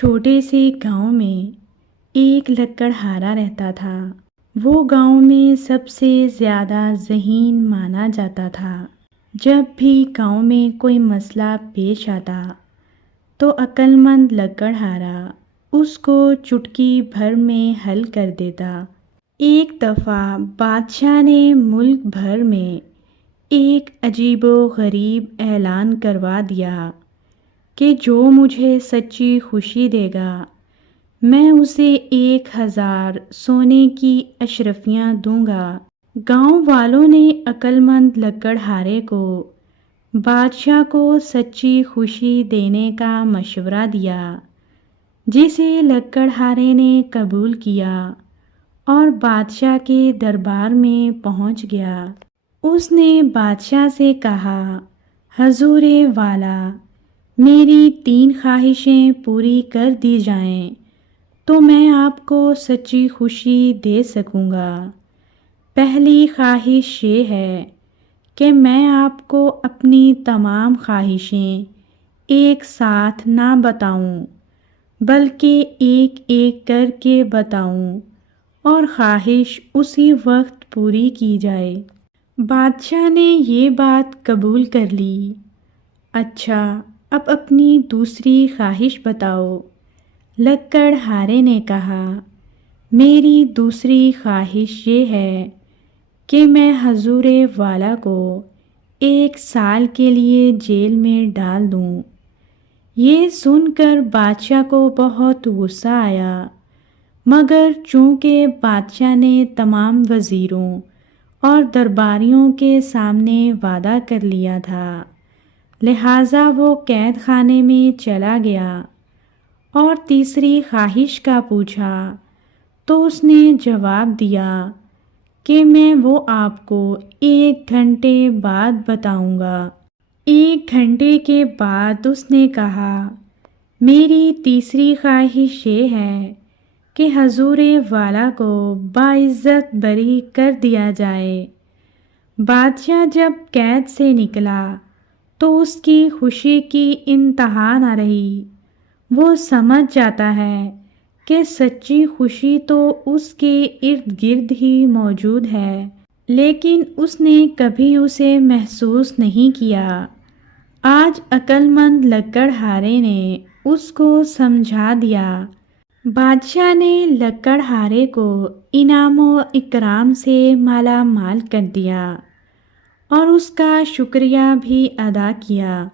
چھوٹے سے گاؤں میں ایک لکڑہارا رہتا تھا۔ وہ گاؤں میں سب سے زیادہ ذہین مانا جاتا تھا۔ جب بھی گاؤں میں کوئی مسئلہ پیش آتا تو عقل مند لکڑہارا اس کو چٹکی بھر میں حل کر دیتا۔ ایک دفعہ بادشاہ نے ملک بھر میں ایک عجیب و غریب اعلان کروا دیا کہ جو مجھے سچی خوشی دے گا میں اسے 1000 سونے کی اشرفیاں دوں گا۔ گاؤں والوں نے عقل مند لکڑہارے کو بادشاہ کو سچی خوشی دینے کا مشورہ دیا، جسے لکڑہارے نے قبول کیا اور بادشاہ کے دربار میں پہنچ گیا۔ اس نے بادشاہ سے کہا، حضور والا، میری 3 خواہشیں پوری کر دی جائیں تو میں آپ کو سچی خوشی دے سکوں گا۔ پہلی خواہش یہ ہے کہ میں آپ کو اپنی تمام خواہشیں ایک ساتھ نہ بتاؤں بلکہ ایک ایک کر کے بتاؤں اور خواہش اسی وقت پوری کی جائے۔ بادشاہ نے یہ بات قبول کر لی۔ اچھا، اب اپنی دوسری خواہش بتاؤ۔ لکڑہارے نے کہا، میری دوسری خواہش یہ ہے کہ میں حضور والا کو 1 سال کے لیے جیل میں ڈال دوں۔ یہ سن کر بادشاہ کو بہت غصہ آیا، مگر چونکہ بادشاہ نے تمام وزیروں اور درباریوں کے سامنے وعدہ کر لیا تھا، لہٰذا وہ قید خانے میں چلا گیا اور تیسری خواہش کا پوچھا تو اس نے جواب دیا کہ میں وہ آپ کو 1 گھنٹے بعد بتاؤں گا۔ 1 گھنٹے کے بعد اس نے کہا، میری تیسری خواہش یہ ہے کہ حضور والا کو باعزت بری کر دیا جائے۔ بادشاہ جب قید سے نکلا تو اس کی خوشی کی انتہا نہ رہی۔ وہ سمجھ جاتا ہے کہ سچی خوشی تو اس کے ارد گرد ہی موجود ہے، لیکن اس نے کبھی اسے محسوس نہیں کیا۔ آج عقل مند لکڑہارے نے اس کو سمجھا دیا۔ بادشاہ نے لکڑہارے کو انعام و اکرام سے مالا مال کر دیا اور اس کا شکریہ بھی ادا کیا۔